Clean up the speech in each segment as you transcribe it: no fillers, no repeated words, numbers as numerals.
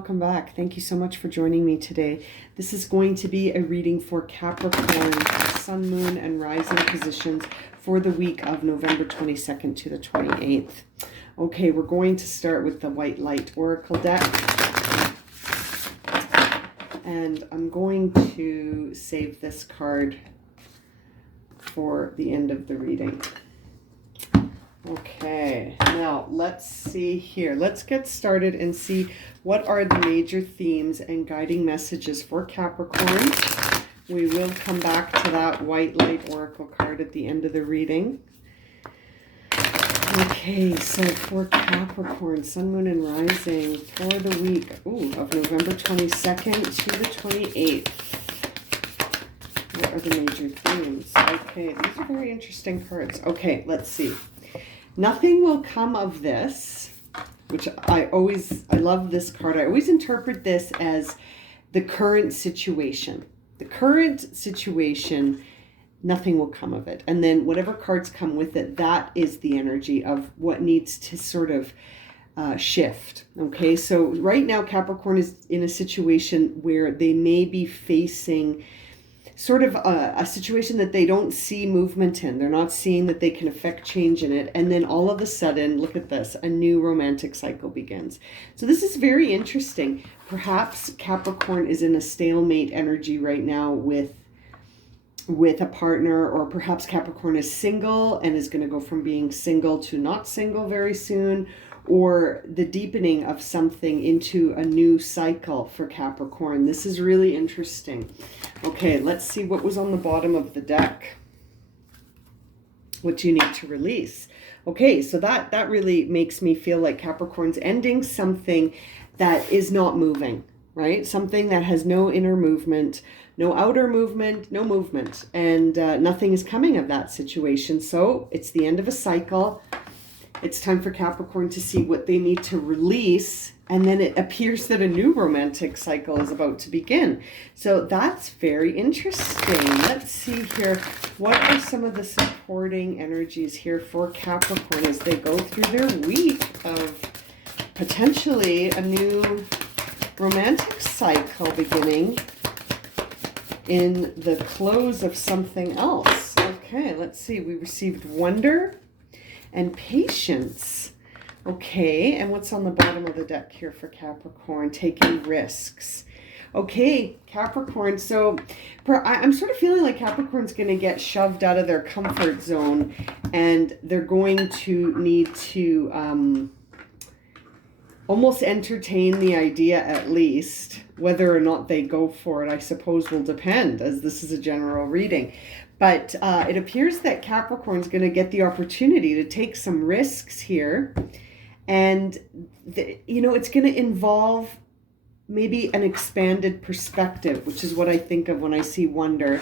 welcome back. Thank you so much for joining me today. This is going to be a reading for Capricorn, Sun, Moon, and Rising positions for the week of November 22nd to the 28th. Okay, we're going to start with the White Light Oracle deck. And I'm going to save this card for the end of the reading. Okay, now let's see here. Let's get started and see what are the major themes and guiding messages for Capricorn. We will come back to that White Light Oracle card at the end of the reading. Okay, so for Capricorn, Sun, Moon, and Rising for the week of November 22nd to the 28th. What are the major themes? Okay, these are very interesting cards. Okay, let's see. Nothing will come of this, which I love this card. I always interpret this as the current situation. The current situation, nothing will come of it. And then whatever cards come with it, that is the energy of what needs to sort of shift. Okay, so right now Capricorn is in a situation where they may be facing sort of a situation that they don't see movement in. They're not seeing that they can affect change in it. And then all of a sudden, look at this, a new romantic cycle begins. So this is very interesting. Perhaps Capricorn is in a stalemate energy right now with a partner, or perhaps Capricorn is single and is going to go from being single to not single very soon, or the deepening of something into a new cycle for Capricorn. This is really interesting. Okay, let's see what was on the bottom of the deck. What you need to release. Okay, so that really makes me feel like Capricorn's ending something that is not moving, right? Something that has no inner movement, no outer movement, no movement, and nothing is coming of that situation. So it's the end of a cycle. It's time for Capricorn to see what they need to release, and then it appears that a new romantic cycle is about to begin. So that's very interesting. Let's see here. What are some of the supporting energies here for Capricorn as they go through their week of potentially a new romantic cycle beginning in the close of something else? Okay, let's see. We received wonder and patience. Okay, and what's on the bottom of the deck here for Capricorn? Taking risks. Okay, Capricorn, so I'm sort of feeling like Capricorn's going to get shoved out of their comfort zone, and they're going to need to almost entertain the idea, at least. Whether or not they go for it, I suppose, will depend, as this is a general reading. But it appears that Capricorn's going to get the opportunity to take some risks here. And, it's going to involve maybe an expanded perspective, which is what I think of when I see wonder.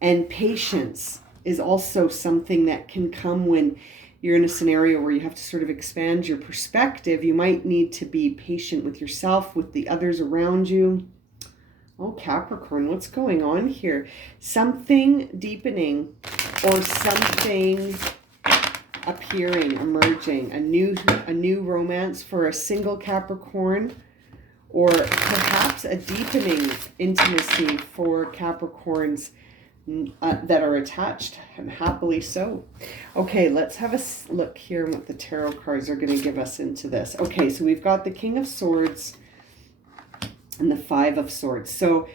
And patience is also something that can come when you're in a scenario where you have to sort of expand your perspective. You might need to be patient with yourself, with the others around you. Oh, Capricorn, what's going on here? Something deepening, or something appearing, emerging, a new romance for a single Capricorn, or perhaps a deepening intimacy for Capricorns that are attached, and happily so. Okay, let's have a look here at what the tarot cards are going to give us into this. Okay, so we've got the King of Swords and the Five of Swords. So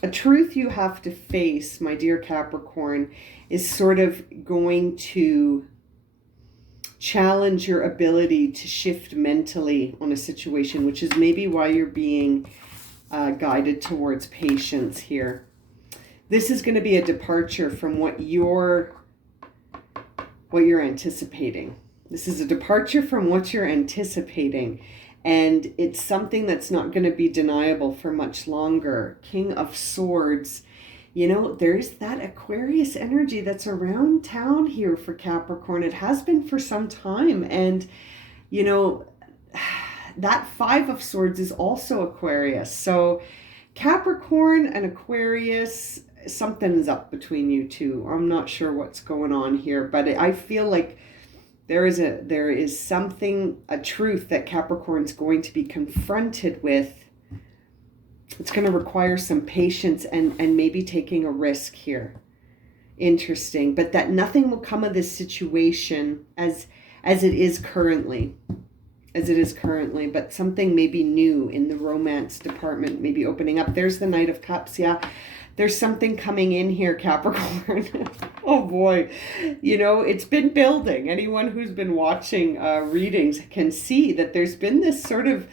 a truth you have to face, my dear Capricorn, is sort of going to challenge your ability to shift mentally on a situation, which is maybe why you're being guided towards patience here. This is going to be a departure from what you're anticipating. This is a departure from what you're anticipating. And it's something that's not going to be deniable for much longer. King of Swords, there's that Aquarius energy that's around town here for Capricorn. It has been for some time. And, that Five of Swords is also Aquarius. So Capricorn and Aquarius, something is up between you two. I'm not sure what's going on here, but I feel like There is something, a truth that Capricorn's going to be confronted with. It's going to require some patience and maybe taking a risk here. Interesting. But that nothing will come of this situation as it is currently. But something maybe new in the romance department, maybe opening up. There's the Knight of Cups. Yeah. There's something coming in here, Capricorn. Oh boy. It's been building. Anyone who's been watching readings can see that there's been this sort of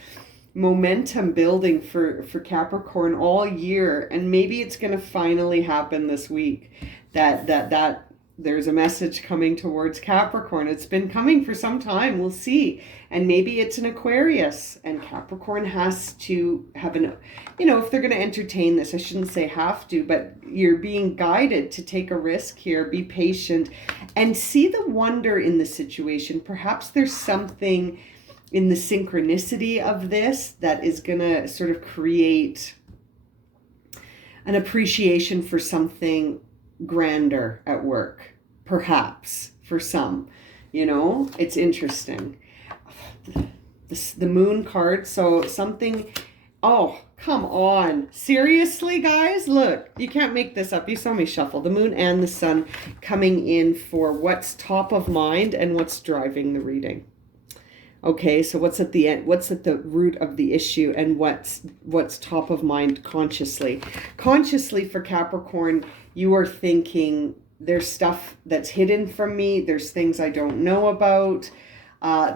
momentum building for Capricorn all year. And maybe it's going to finally happen this week that there's a message coming towards Capricorn. It's been coming for some time. We'll see. And maybe it's an Aquarius, and Capricorn has to have if they're going to entertain this, I shouldn't say have to, but you're being guided to take a risk here, be patient, and see the wonder in the situation. Perhaps there's something in the synchronicity of this that is going to sort of create an appreciation for something grander at work, perhaps for some. It's interesting. The moon card, so something. Oh, come on, seriously, guys, look, you can't make this up. You saw me shuffle the moon and the sun coming in for what's top of mind and what's driving the reading. Okay, so what's at the end? What's at the root of the issue, and what's top of mind consciously? Consciously for Capricorn, you are thinking there's stuff that's hidden from me. There's things I don't know about.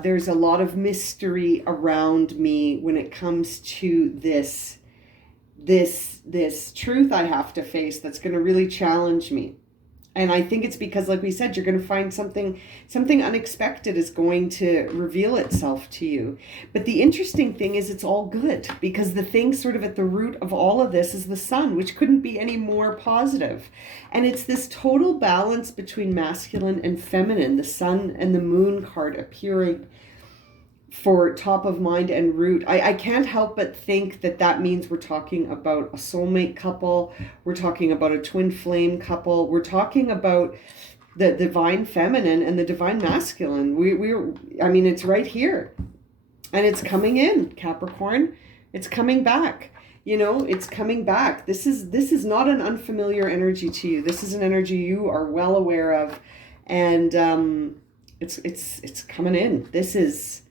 There's a lot of mystery around me when it comes to this truth I have to face that's going to really challenge me. And I think it's because, like we said, you're going to find something unexpected is going to reveal itself to you. But the interesting thing is it's all good, because the thing sort of at the root of all of this is the sun, which couldn't be any more positive. And it's this total balance between masculine and feminine, the sun and the moon card appearing for top of mind and root. I can't help but think that means we're talking about a soulmate couple. We're talking about a twin flame couple. We're talking about the divine feminine and the divine masculine. It's right here. And it's coming in, Capricorn. It's coming back. It's coming back. This is not an unfamiliar energy to you. This is an energy you are well aware of. And it's coming in. This is,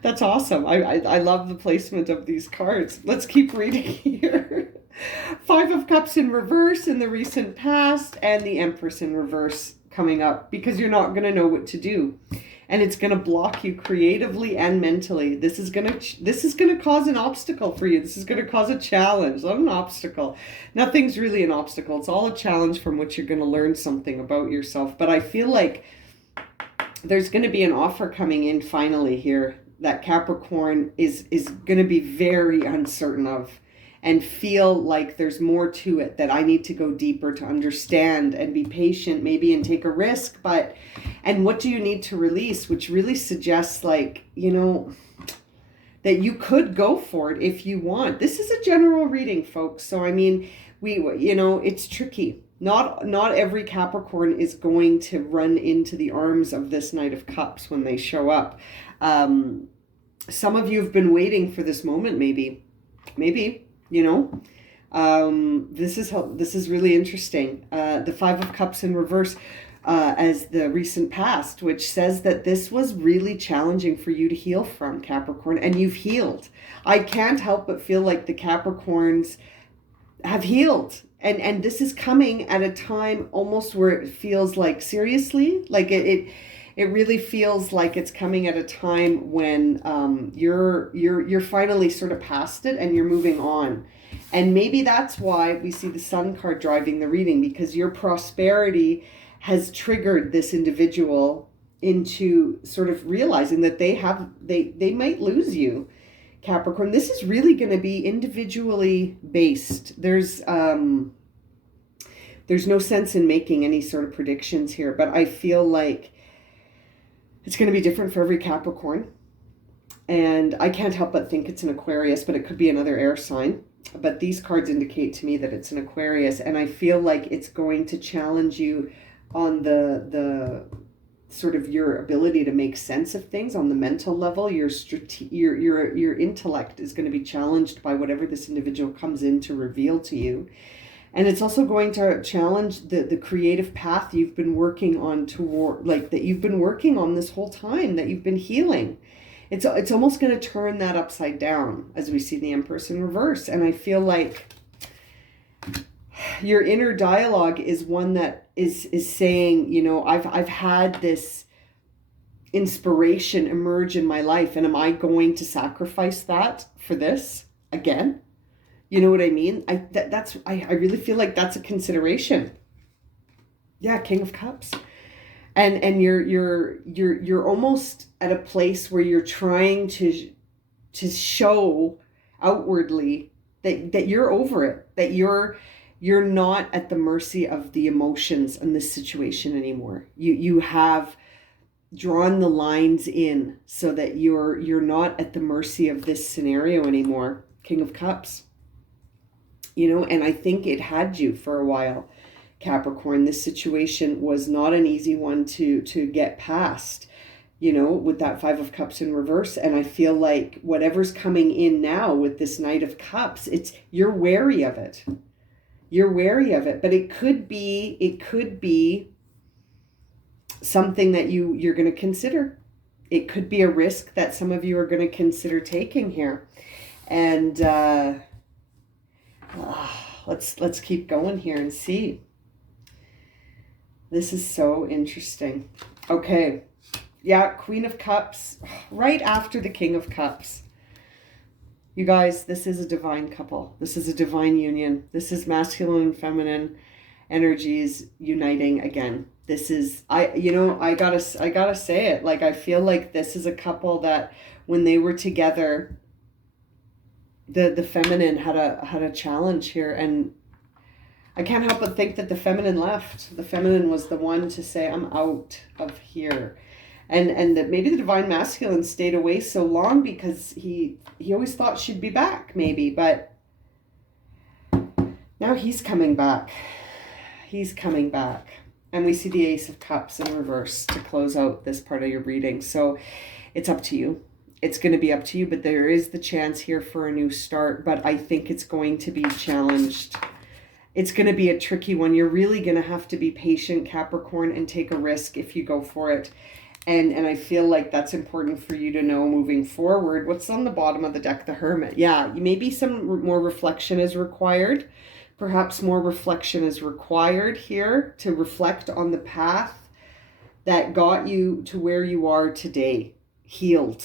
that's awesome. I love the placement of these cards. Let's keep reading here. Five of Cups in reverse in the recent past, and the Empress in reverse coming up, because you're not going to know what to do. And it's going to block you creatively and mentally. This is going to cause an obstacle for you. This is going to cause a challenge, not an obstacle. Nothing's really an obstacle. It's all a challenge from which you're going to learn something about yourself. But I feel like there's going to be an offer coming in finally here that Capricorn is going to be very uncertain of, and feel like there's more to it, that I need to go deeper to understand and be patient maybe and take a risk. And what do you need to release? Which really suggests that you could go for it if you want. This is a general reading, folks. So, it's tricky. Not every Capricorn is going to run into the arms of this Knight of Cups when they show up. Some of you have been waiting for this moment, maybe. This is really interesting. The Five of Cups in reverse as the recent past, which says that this was really challenging for you to heal from, Capricorn, and you've healed. I can't help but feel like the Capricorns have healed. And this is coming at a time almost where it feels like, seriously, like it really feels like it's coming at a time when you're finally sort of past it and you're moving on. And maybe that's why we see the Sun card driving the reading, because your prosperity has triggered this individual into sort of realizing that they might lose you, Capricorn. This is really going to be individually based. There's no sense in making any sort of predictions here, but I feel like it's going to be different for every Capricorn. And I can't help but think it's an Aquarius, but it could be another air sign. But these cards indicate to me that it's an Aquarius, and I feel like it's going to challenge you on the sort of your ability to make sense of things on the mental level. Your intellect is going to be challenged by whatever this individual comes in to reveal to you. And it's also going to challenge the creative path you've been working on toward, like that you've been working on this whole time, that you've been healing. It's almost going to turn that upside down as we see the Empress in reverse. And I feel like your inner dialogue is one that is saying, you know, I've had this inspiration emerge in my life, and am I going to sacrifice that for this again? You know what I mean? I really feel like that's a consideration. Yeah, King of Cups. And you're almost at a place where you're trying to show outwardly that you're over it, that you're not at the mercy of the emotions in this situation anymore. You have drawn the lines in so that you're not at the mercy of this scenario anymore. King of Cups. You know, and I think it had you for a while, Capricorn. This situation was not an easy one to get past, you know, with that Five of Cups in reverse. And I feel like whatever's coming in now with this Knight of Cups, you're wary of it. You're wary of it, but it could be something that you're going to consider. It could be a risk that some of you are going to consider taking here. And let's keep going here and see. This is so interesting. Okay. Yeah, Queen of Cups, right after the King of Cups. You guys, this is a divine couple. This is a divine union. This is masculine and feminine energies uniting again. This is, I gotta say it. Like, I feel like this is a couple that when they were together, the feminine had a challenge here, and I can't help but think that the feminine left. The feminine was the one to say, I'm out of here. And that maybe the divine masculine stayed away so long because he always thought she'd be back, maybe, but now he's coming back. He's coming back. And we see the Ace of Cups in reverse to close out this part of your reading. So it's up to you. It's going to be up to you, but there is the chance here for a new start, but I think it's going to be challenged. It's going to be a tricky one. You're really going to have to be patient, Capricorn, and take a risk if you go for it. And I feel like that's important for you to know moving forward. What's on the bottom of the deck? The Hermit. Yeah, maybe some more reflection is required. Perhaps more reflection is required here to reflect on the path that got you to where you are today, healed.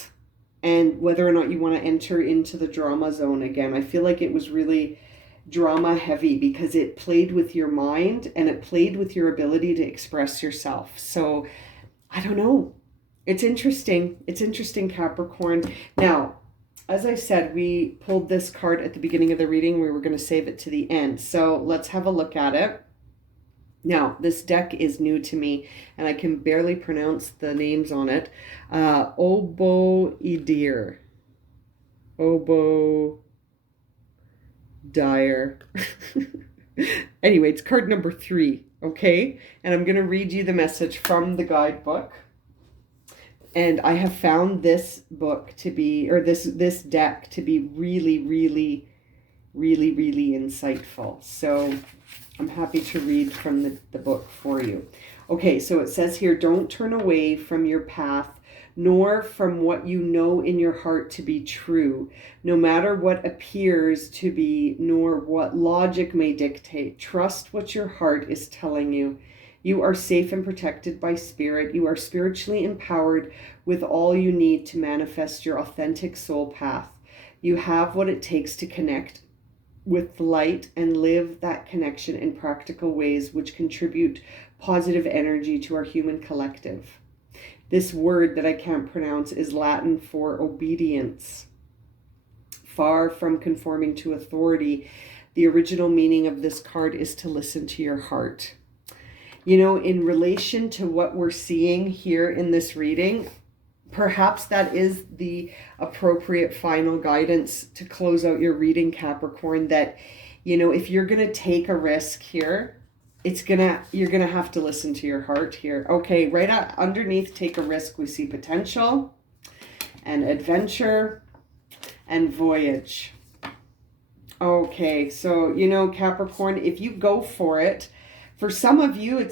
And whether or not you want to enter into the drama zone again. I feel like it was really drama heavy because it played with your mind and it played with your ability to express yourself. So I don't know. It's interesting. It's interesting, Capricorn. Now, as I said, we pulled this card at the beginning of the reading. We were going to save it to the end. So let's have a look at it. Now, this deck is new to me, and I can barely pronounce the names on it. Oboidir. Oboidir. Anyway, it's card number 3, okay? And I'm going to read you the message from the guidebook. And I have found this book to be, or this deck to be really, really, really, really insightful. So I'm happy to read from the book for you. Okay, so it says here, don't turn away from your path, nor from what you know in your heart to be true, no matter what appears to be, nor what logic may dictate. Trust what your heart is telling you. You are safe and protected by spirit. You are spiritually empowered with all you need to manifest your authentic soul path. You have what it takes to connect with the light and live that connection in practical ways which contribute positive energy to our human collective. This word that I can't pronounce is Latin for obedience. Far from conforming to authority, the original meaning of this card is to listen to your heart. You know, in relation to what we're seeing here in this reading, perhaps that is the appropriate final guidance to close out your reading, Capricorn, that, you know, if you're going to take a risk here, you're gonna have to listen to your heart here. Okay, right underneath take a risk, we see potential and adventure and voyage. Okay, so Capricorn, if you go for it, for some of you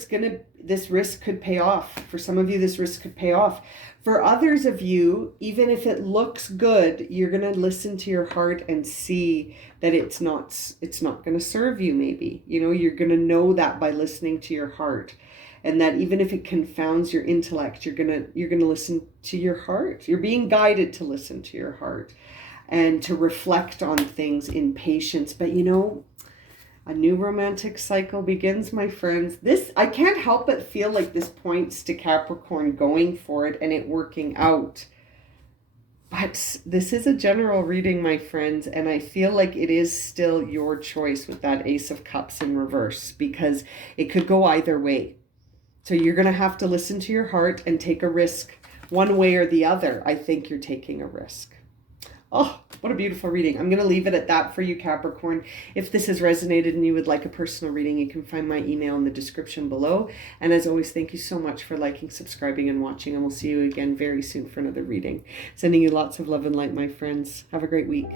this risk could pay off. For some of you this risk could pay off. For others of you, even if it looks good, you're going to listen to your heart and see that it's not going to serve you maybe. You're going to know that by listening to your heart. And that even if it confounds your intellect, you're going to listen to your heart. You're being guided to listen to your heart and to reflect on things in patience. But a new romantic cycle begins, my friends. I can't help but feel like this points to Capricorn going for it and it working out. But this is a general reading, my friends, and I feel like it is still your choice with that Ace of Cups in reverse, because it could go either way. So you're going to have to listen to your heart and take a risk one way or the other. I think you're taking a risk. Oh, what a beautiful reading. I'm going to leave it at that for you, Capricorn. If this has resonated and you would like a personal reading, you can find my email in the description below. And as always, thank you so much for liking, subscribing, and watching. And we'll see you again very soon for another reading. Sending you lots of love and light, my friends. Have a great week.